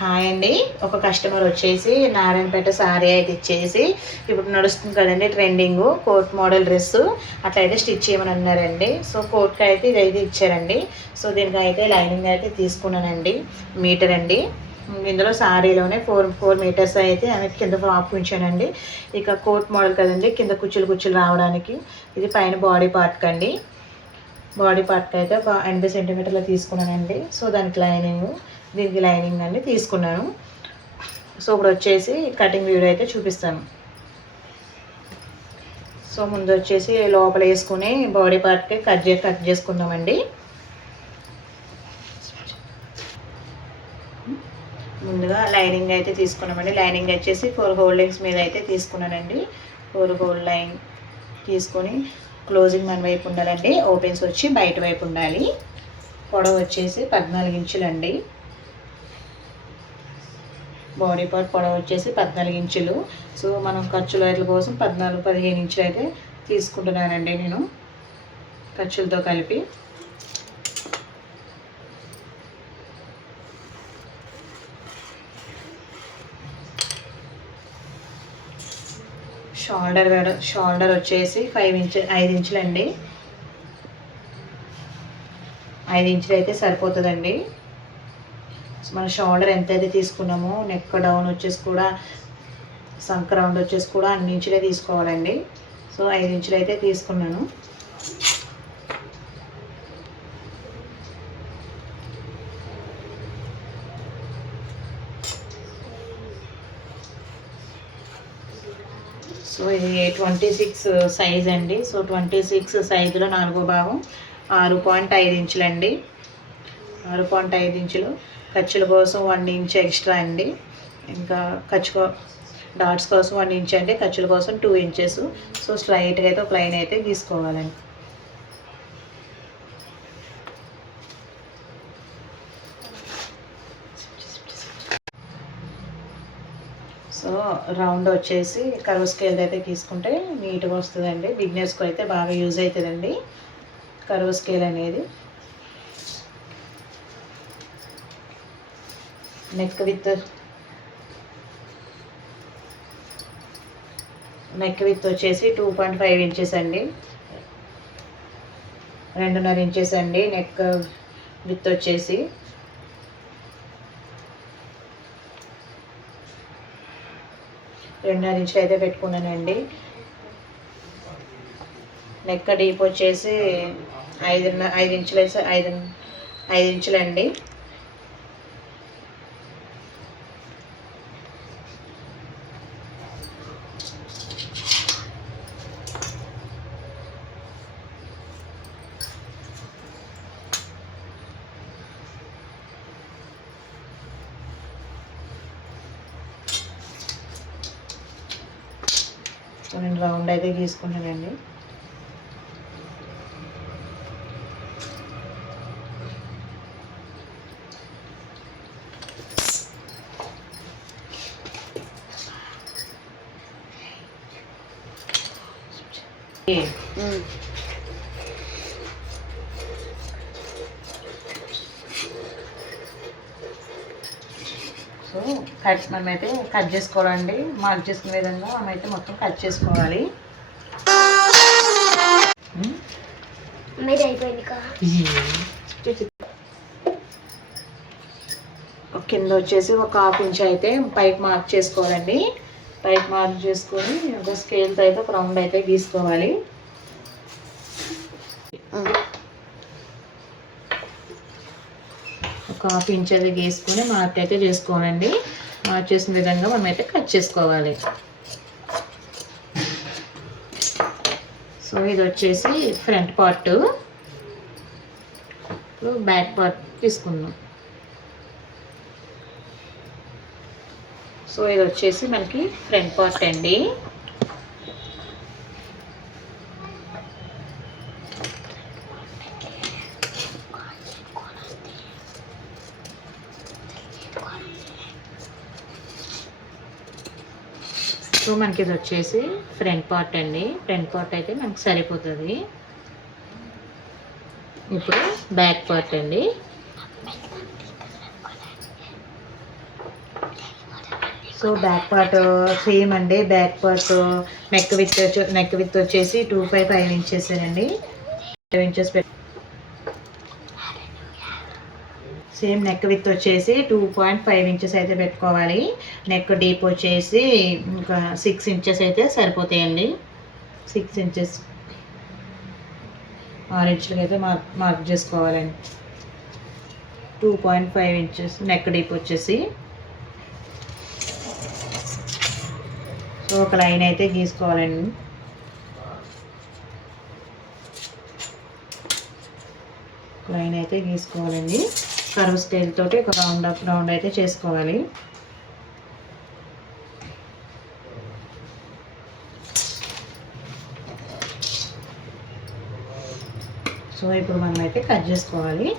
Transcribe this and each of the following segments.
Hi అండి. ఒక customer వచ్చేసి నారాయణపేట సారీ అయితే ఇచ్చేసి ఇప్పుడు నడుస్తుంది కదండి ట్రెండింగ్ కోట్ మోడల్ డ్రెస్ అట్లయితే స్టిచ్ చేయమని అన్నారండి. సో కోట్కి అయితే ఇదైతే ఇచ్చారండి. సో దీనికి అయితే లైనింగ్ అయితే తీసుకున్నానండి. మీటర్ అండి. ఇందులో సారీలోనే ఫోర్ ఫోర్ మీటర్స్ అయితే ఆమె కింద ఫ్రాక్ ఉంచానండి. ఇక కోట్ మోడల్ కదండి, కింద కుచ్చులు రావడానికి. ఇది పైన బాడీ పార్ట్కి అండి. బాడీ పార్ట్కి అయితే ఒక 80 సెంటీమీటర్లు తీసుకున్నానండి. సో దానికి దీనికి లైనింగ్ అండి తీసుకున్నాను. సో ఇప్పుడు వచ్చేసి కటింగ్ వీడియో అయితే చూపిస్తాను. సో ముందు వచ్చేసి లోపల వేసుకుని బాడీ పార్ట్కి కట్ చేసుకుందామండి. ముందుగా లైనింగ్ అయితే తీసుకున్నామండి. లైనింగ్ వచ్చేసి 4 హోల్డింగ్స్ మీద అయితే తీసుకున్నానండి. 4 హోల్డ్ లైన్ తీసుకొని క్లోజింగ్ మన వైపు ఉండాలండి. ఓపెన్స్ వచ్చి బయట వైపు ఉండాలి. పొడవు వచ్చేసి 14 ఇంచులండి. బాడీ పార్ట్ పొడవు వచ్చేసి 14 ఇంచులు. సో మనం ఖర్చుల వాటి కోసం 14-15 ఇంచులు అయితే తీసుకుంటున్నానండి నేను ఖర్చులతో కలిపి. షోల్డర్ వచ్చేసి 5 ఇంచులండి. 5 ఇంచులు అయితే సరిపోతుందండి. మన షోల్డర్ ఎంతైతే తీసుకున్నామో నెక్ డౌన్ వచ్చేసి కూడా సంక్ రౌండ్ వచ్చేసి కూడా అన్ని ఇంచులే తీసుకోవాలండి. సో 5 ఇంచులు అయితే తీసుకున్నాను. సో ఇది 26 సైజ్ అండి. సో 26 సైజులో 4వ భాగం 6.5 ఇంచులండి. 6.5 ఇంచులు. ఖర్చుల కోసం 1 ఇంచ్ ఎక్స్ట్రా అండి. ఇంకా డాట్స్ కోసం 1 ఇంచ్ అండి. ఖర్చుల కోసం 2 ఇంచెస్. సో స్ట్రైట్గా అయితే ఒక లైన్ అయితే గీసుకోవాలండి. సో రౌండ్ వచ్చేసి కర్వ్ స్కేల్ అయితే తీసుకుంటే నీట్గా వస్తుందండి. బిగినర్స్కి అయితే బాగా యూజ్ అవుతుందండి కర్వ్ స్కేల్ అనేది. నెక్ విత్ వచ్చేసి 2.5 ఇంచెస్ అండి. 2.5 ఇంచెస్ అండి నెక్ విత్ వచ్చేసి. రెండున్నర ఇంచులు అయితే పెట్టుకున్నానండి. నెక్ డీప్ వచ్చేసి 5 ఇంచులు 5 ఇంచులండి. నేను రౌండ్ అయితే గీసుకుంటానండి. సో మనమైతే కట్ చేసుకోవాలండి. మార్క్ చేసుకునే విధంగా మనమైతే మొత్తం కట్ చేసుకోవాలి. కింద వచ్చేసి ఒక 1/2 ఇంచ్ అయితే పైకి మార్క్ చేసుకోవాలండి. పైకి మార్క్ చేసుకొని ఒక స్కేల్తో అయితే ఒక రౌండ్ అయితే గీసుకోవాలి. ఒక 1/2 ఇంచ్ అయితే గీసుకొని మార్క్ అయితే చేసుకోవాలండి. మార్క్ చేసిన విధంగా మనమైతే కట్ చేసుకోవాలి. సో ఇది వచ్చేసి ఫ్రంట్ పార్ట్. ఇప్పుడు బ్యాక్ పార్ట్ తీసుకుందాం. సో ఇది వచ్చేసి మనకి ఫ్రంట్ పార్ట్ అండి. సో మనకి ఇది వచ్చేసి ఫ్రంట్ పార్ట్ అండి. ఫ్రంట్ పార్ట్ అయితే మనకి సరిపోతుంది. ఇప్పుడు బ్యాక్ పార్ట్ అండి. సో బ్యాక్ పార్ట్ సేమ్ అండి. బ్యాక్ పార్ట్ నెక్ విత్ వచ్చేసి 2.5 ఇంచెస్ అండి. 5 ఇంచెస్ సేమ్ నెక్ విత్ వచ్చేసి 2.5 ఇంచెస్ అయితే పెట్టుకోవాలి. నెక్ డీప్ వచ్చేసి ఇంకా 6 ఇంచెస్ అయితే సరిపోతాయండి. 6 ఇంచెస్ 6 ఇంచులకి అయితే మార్క్ చేసుకోవాలండి. 2.5 ఇంచెస్ నెక్ డీప్ వచ్చేసి. సో ఒక లైన్ అయితే గీసుకోవాలండి. లైన్ అయితే గీసుకోవాలండి. కర్వ్ స్కేల్ తోటి ఒక రౌండ్ అయితే చేసుకోవాలి. సో ఇప్పుడు మనం అయితే కట్ చేసుకోవాలి.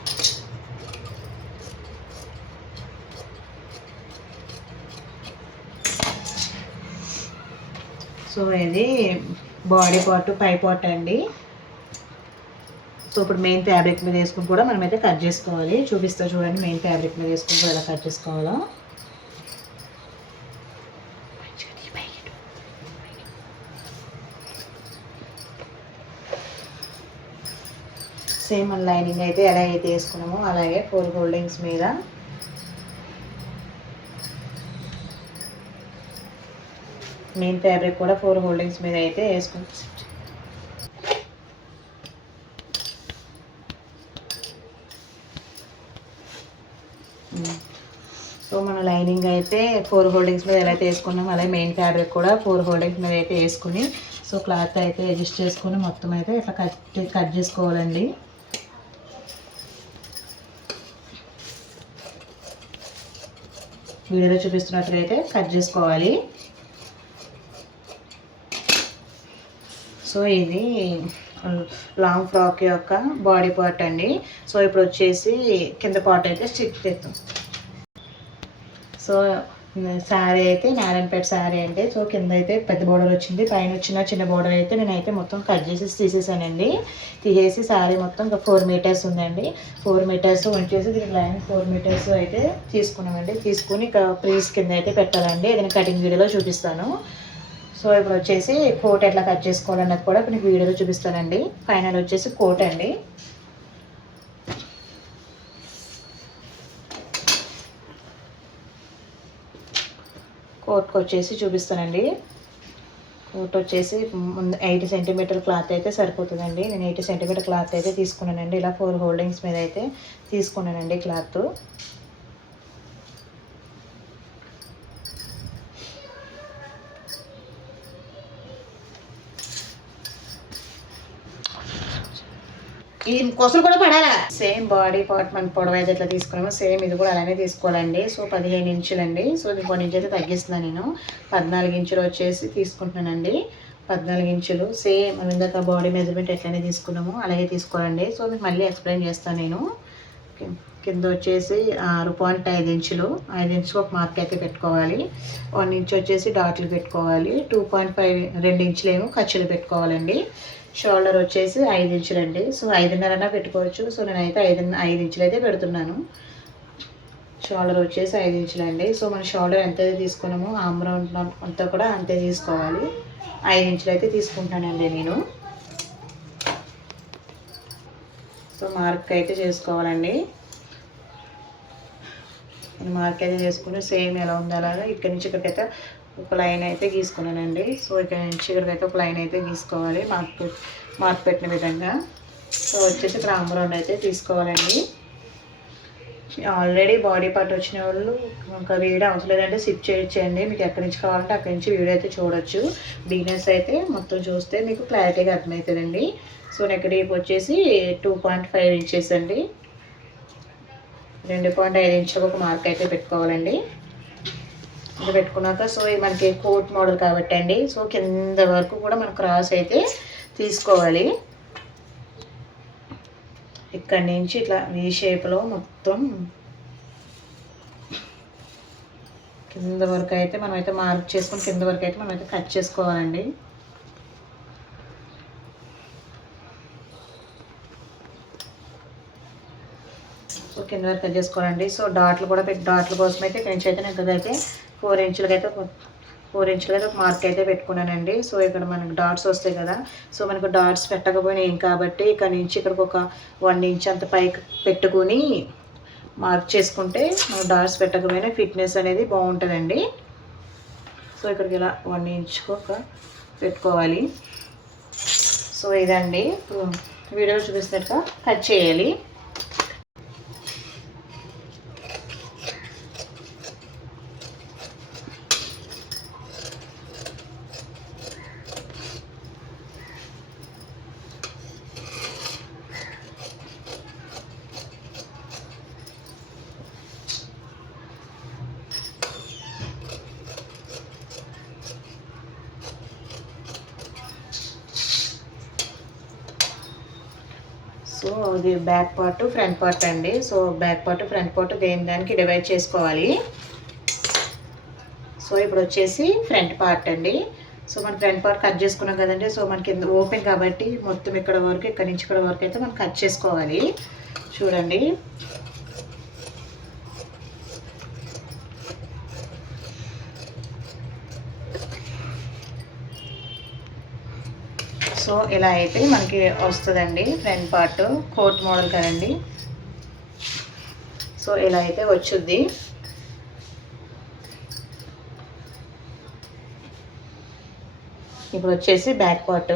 సో ఇది బాడీ పార్ట్, పై పార్ట్ అండి. సో ఇప్పుడు మెయిన్ ఫ్యాబ్రిక్ మీద వేసుకుని కూడా మనమైతే కట్ చేసుకోవాలి. చూపిస్తా చూడండి, మెయిన్ ఫ్యాబ్రిక్ మీద వేసుకుని కూడా ఎలా కట్ చేసుకోవాలో. సేమ్ మన లైనింగ్ అయితే ఎలా అయితే వేసుకున్నామో అలాగే 4 హోల్డింగ్స్ మీద మెయిన్ ఫ్యాబ్రిక్ కూడా 4 హోల్డింగ్స్ మీద అయితే వేసుకుంటాం. సో మన లైనింగ్ అయితే 4 హోల్డింగ్స్ మీద ఎలా అయితే వేసుకున్నామో అలాగే మెయిన్ ఫ్యాబ్రిక్ కూడా 4 హోల్డింగ్స్ మీద అయితే వేసుకుని సో క్లాత్ అయితే అడ్జస్ట్ చేసుకుని మొత్తం అయితే ఇట్లా కట్ చేసుకోవాలండి. వీడియోలో చూపిస్తున్నట్లయితే కట్ చేసుకోవాలి. సో ఇది లాంగ్ ఫ్రాక్ యొక్క బాడీ పార్ట్ అండి. సో ఇప్పుడు వచ్చేసి కింద పార్ట్ అయితే స్టిచ్ చేస్తాం. సో శారీ అయితే నారాయణపేట శారీ అంటే సో కింద అయితే పెద్ద బోర్డర్ వచ్చింది, పైన వచ్చిన చిన్న బోర్డర్ అయితే నేనైతే మొత్తం కట్ చేసి తీసేసానండి. తీసేసి శారీ మొత్తం ఇంకా 4 మీటర్స్ ఉందండి. 4 మీటర్స్ ఉంచేసి దీనికి లైన్ 4 మీటర్స్ అయితే తీసుకున్నామండి. తీసుకుని ఇక ప్రీస్ కింద అయితే పెట్టాలండి. ఇది కటింగ్ వీడియోలో చూపిస్తాను. సో ఇప్పుడు వచ్చేసి కోట్ ఎట్లా కట్ చేసుకోవాలన్నది కూడా ఇప్పుడు వీడియోలో చూపిస్తానండి. ఫైనల్ వచ్చేసి కోట్ అండి. కోట్కి వచ్చేసి చూపిస్తానండి. కోట్ వచ్చేసి ముందు 80 సెంటీమీటర్ క్లాత్ అయితే సరిపోతుందండి. నేను 80 సెంటీమీటర్ క్లాత్ అయితే తీసుకున్నానండి. ఇలా 4 హోల్డింగ్స్ మీద అయితే తీసుకున్నానండి క్లాత్. ఈ కొసలు కూడా పడాలా. సేమ్ బాడీ పార్ట్ మన పొడవ అయితే ఎట్లా తీసుకున్నామో సేమ్ ఇది కూడా అలానే తీసుకోవాలండి. సో 15 ఇంచులండి. సో ఇది 1 ఇంచ్ అయితే తగ్గిస్తున్నాను నేను. 14 ఇంచులు వచ్చేసి తీసుకుంటున్నానండి. 14 ఇంచులు సేమ్ మనం ఇందాక బాడీ మెజర్మెంట్ ఎట్లనే తీసుకున్నామో అలాగే తీసుకోవాలండి. సో మీకు మళ్ళీ ఎక్స్ప్లెయిన్ చేస్తాను నేను. కింద వచ్చేసి 6.5 ఇంచులు, 5 ఇంచులు ఒక మార్క్ అయితే పెట్టుకోవాలి. 1 ఇంచ్ వచ్చేసి డాట్లు పెట్టుకోవాలి. 2.5 2 ఇంచులేమో ఖర్చులు పెట్టుకోవాలండి. షోల్డర్ వచ్చేసి 5 ఇంచులండి. సో 5.5 పెట్టుకోవచ్చు. సో నేనైతే 5 ఇంచులు అయితే పెడుతున్నాను. షోల్డర్ వచ్చేసి 5 ఇంచులండి. సో మన షోల్డర్ ఎంత అయితే తీసుకున్నామో ఆమ్రౌండ్ అంతా కూడా అంతే తీసుకోవాలి. 5 ఇంచులు అయితే తీసుకుంటానండి నేను. సో మార్క్ అయితే చేసుకోవాలండి. నేను మార్క్ అయితే చేసుకుని సేమ్ ఎలా ఉందో అలాగా ఇక్కడి నుంచి ఇక్కడికైతే ఒక లైన్ అయితే గీసుకున్నానండి. సో ఇక్కడ నుంచి ఇక్కడికైతే ఒక లైన్ అయితే గీసుకోవాలి మార్క్ పెట్టిన విధంగా. సో వచ్చేసి ఇక్కడ ఆమ్రౌండ్ అయితే తీసుకోవాలండి. ఆల్రెడీ బాడీ పార్ట్ వచ్చిన వాళ్ళు ఇంకా వీడియో అవసరం లేదంటే స్కిప్ చేయొచ్చండి. మీకు ఎక్కడి నుంచి కావాలంటే అక్కడి నుంచి వీడియో అయితే చూడొచ్చు. బిగినర్స్ అయితే మొత్తం చూస్తే మీకు క్లారిటీగా అర్థమవుతుందండి. సో నెక్ డీప్ వచ్చేసి 2.5 ఇంచెస్ అండి. 2.5 ఇంచులకు ఒక మార్క్ అయితే పెట్టుకోవాలండి. ఇది పెట్టుకున్నాక సో ఇది మనకి కోట్ మోడల్ కాబట్టి అండి. సో కింద వరకు కూడా మనం క్రాస్ అయితే తీసుకోవాలి. ఇక్కడి నుంచి ఇట్లా వీ షేప్లో మొత్తం కింద వరకు అయితే మనమైతే మార్క్ చేసుకొని కింద వరకు అయితే మనమైతే కట్ చేసుకోవాలండి. సో కింద వరకు కట్ చేసుకోవాలండి. సో డాట్లు కూడా డాట్ల కోసం అయితే ఇక్కడ నుంచి అయితే నేను ఇక్కడైతే 4 ఇంచులకి అయితే 4 ఇంచులకి అయితే ఒక మార్క్ అయితే పెట్టుకున్నానండి. సో ఇక్కడ మనకు డాట్స్ వస్తాయి కదా, సో మనకు డాట్స్ పెట్టకపోయినా ఏం కాబట్టి ఇక్కడ నుంచి ఇక్కడికి ఒక 1 ఇంచ్ అంత పైకి పెట్టుకుని మార్క్ చేసుకుంటే మనం డాట్స్ పెట్టకపోయినా ఫిట్నెస్ అనేది బాగుంటుందండి. సో ఇక్కడికి ఇలా 1 ఇంచ్కి ఒక పెట్టుకోవాలి. సో ఇదండి వీడియోలో చూపిస్తున్నట్టుగా కట్ చేయాలి. సో ఇది బ్యాక్ పార్ట్ ఫ్రంట్ పార్ట్ అండి. So back part front part దానికి డివైడ్ చేసుకోవాలి. సో ఇప్పుడు వచ్చేసి ఫ్రంట్ పార్ట్ అండి. సో మన ఫ్రంట్ పార్ట్ కట్ చేసుకున్నాం కదండి. సో మనకి ఓపెన్ కాబట్టి మొత్తం ఇక్కడ వరకు ఇక్కడ నుంచి ఇక్కడ వరకు అయితే మనం కట్ చేసుకోవాలి. చూడండి సో ఇలా అయితే మనకి వస్తుందండి ఫ్రంట్ పార్ట్. కోట్ మోడల్ కదండి. సో ఇలా అయితే వచ్చుద్ది. ఇప్పుడు వచ్చేసి బ్యాక్ పార్ట్.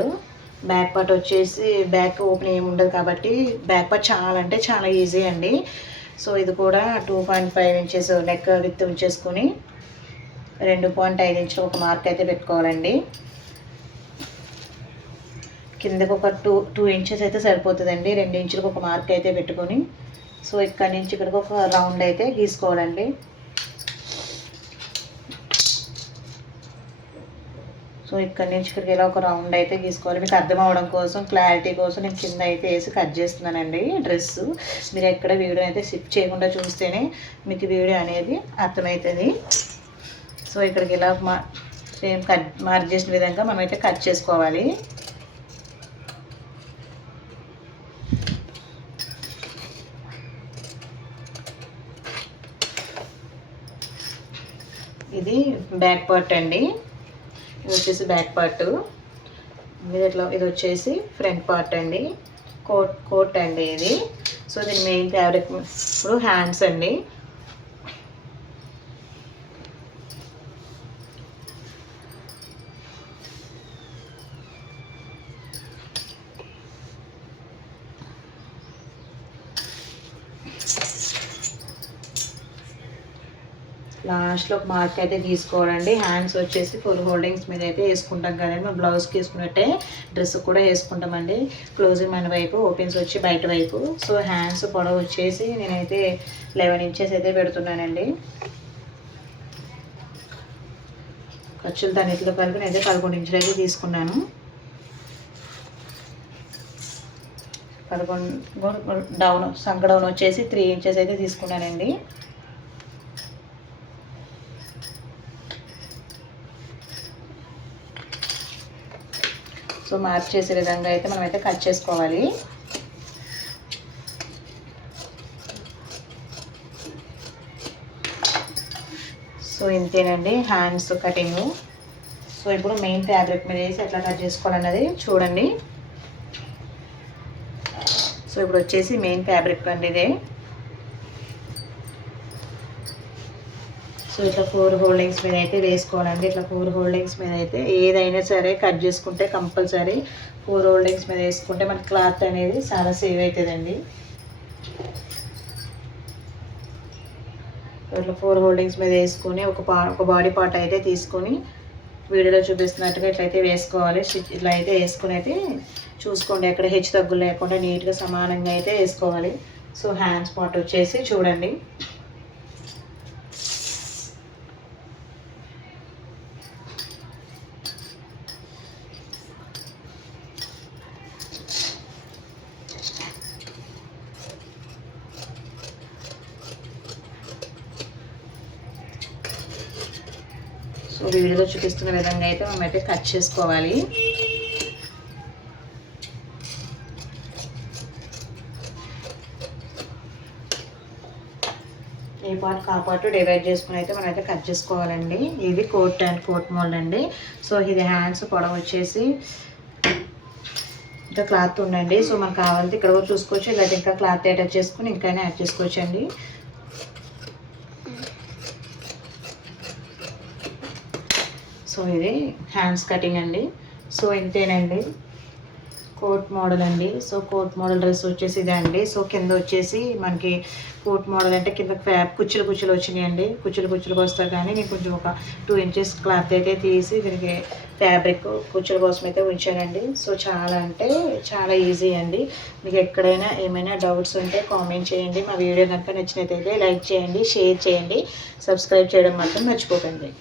బ్యాక్ పార్ట్ వచ్చేసి బ్యాక్ ఓపెన్ ఏమి ఉండదు కాబట్టి బ్యాక్ పార్ట్ చాలా అంటే చాలా ఈజీ అండి. సో ఇది కూడా 2.5 ఇంచెస్ నెక్ విత్ ఉంచేసుకొని 2.5 ఇంచులు ఒక మార్క్ అయితే పెట్టుకోవాలండి. కిందకు ఒక 2 ఇంచెస్ అయితే సరిపోతుందండి. 2 ఇంచులకు ఒక మార్క్ అయితే పెట్టుకొని సో ఇక్కడ నుంచి ఇక్కడికి ఒక రౌండ్ అయితే గీసుకోవాలండి. సో ఇక్కడ నుంచి ఇక్కడికి ఇలా ఒక రౌండ్ అయితే గీసుకోవాలి. మీకు అర్థం అవడం కోసం క్లారిటీ కోసం నేను కింద అయితే వేసి కట్ చేస్తున్నానండి డ్రెస్. మీరు ఎక్కడ వీడియో అయితే స్కిప్ చేయకుండా చూస్తేనే మీకు వీడియో అనేది అర్థమవుతుంది. సో ఇక్కడికి ఇలా సేమ్ కట్ మార్క్ చేసిన విధంగా మనమైతే కట్ చేసుకోవాలి. ఇది బ్యాక్ పార్ట్ అండి. ఇది వచ్చేసి బ్యాక్ పార్ట్. ఇది వచ్చేసి ఫ్రంట్ పార్ట్ అండి. కోట్ అండి ఇది. సో దీని మెయిన్ ఫ్యాబ్రిక్ ఇప్పుడు హ్యాండ్స్ అండి. లాస్ట్లో ఒక మార్క్ అయితే తీసుకోవాలండి. హ్యాండ్స్ వచ్చేసి 4 హోల్డింగ్స్ మీద అయితే వేసుకుంటాం కదండి. మనం బ్లౌజ్కి వేసుకున్నట్టే డ్రెస్ కూడా వేసుకుంటామండి. క్లోజింగ్ మన వైపు, ఓపెన్స్ వచ్చి బయట వైపు. సో హ్యాండ్స్ పొడవు వచ్చేసి నేనైతే 11 ఇంచెస్ అయితే పెడుతున్నానండి. ఖర్చులు తన్నిటిలో కలిపి నేనైతే 11 ఇంచులు అయితే తీసుకున్నాను. 11 సంక డౌన్ వచ్చేసి 3 ఇంచెస్ అయితే తీసుకున్నానండి. సో మార్క్ చేసే విధంగా అయితే మనమైతే కట్ చేసుకోవాలి. సో ఇంతేనండి హ్యాండ్స్ కటింగ్. సో ఇప్పుడు మెయిన్ ఫ్యాబ్రిక్ మీద వేసి ఎట్లా కట్ చేసుకోవాలన్నది చూడండి. సో ఇప్పుడు వచ్చేసి మెయిన్ ఫ్యాబ్రిక్ అండి ఇదే. సో ఇట్లా 4 హోల్డింగ్స్ మీద అయితే వేసుకోవాలండి. ఇట్లా 4 హోల్డింగ్స్ మీద అయితే ఏదైనా సరే కట్ చేసుకుంటే కంపల్సరీ 4 హోల్డింగ్స్ మీద వేసుకుంటే మన క్లాత్ అనేది చాలా సేవ్ అవుతుందండి. ఇట్లా 4 హోల్డింగ్స్ మీద వేసుకొని ఒక బాడీ పార్ట్ అయితే తీసుకొని వీడియోలో చూపిస్తున్నట్టుగా ఇట్లయితే వేసుకోవాలి. ఇట్లా అయితే వేసుకుని అయితే చూసుకోండి, ఎక్కడ హెచ్చు తగ్గులు లేకుండా నీట్గా సమానంగా అయితే వేసుకోవాలి. సో హ్యాండ్స్ పార్ట్ వచ్చేసి చూడండి. సో వీడియోలో చూపిస్తున్న విధంగా అయితే మనమైతే కట్ చేసుకోవాలి. కాపాటు డివైడ్ చేసుకుని అయితే మనం అయితే కట్ చేసుకోవాలండి. ఇది కోట్ అండ్ కోట్ మోల్డ్ అండి. సో ఇది హ్యాండ్స్ పొడవు వచ్చేసి ఇంకా క్లాత్ ఉండండి. సో మనకు కావాలంటే ఇక్కడ కూడా చూసుకోవచ్చు. ఇలా ఇంకా క్లాత్ అటాచ్ చేసుకుని ఇంకా యాడ్ చేసుకోవచ్చు అండి. సో ఇది హ్యాండ్స్ కటింగ్ అండి. సో ఇంతేనండి కోట్ మోడల్ అండి. సో కోట్ మోడల్ డ్రెస్ వచ్చేసి ఇదే అండి. సో కింద వచ్చేసి మనకి కోట్ మోడల్ అంటే కింద కుచ్చులు వచ్చినాయి అండి. కుచ్చులు వస్తాయి కానీ నేను కొంచెం ఒక 2 ఇంచెస్ క్లాత్ అయితే తీసి దీనికి ఫ్యాబ్రిక్ కుచ్చుల కోసం అయితే ఉంచానండి. సో చాలా అంటే చాలా ఈజీ అండి. మీకు ఎక్కడైనా ఏమైనా డౌట్స్ ఉంటే కామెంట్ చేయండి. మా వీడియో కనుక నచ్చినట్లయితే లైక్ చేయండి, షేర్ చేయండి, సబ్స్క్రైబ్ చేయడం మాత్రం మర్చిపోకండి.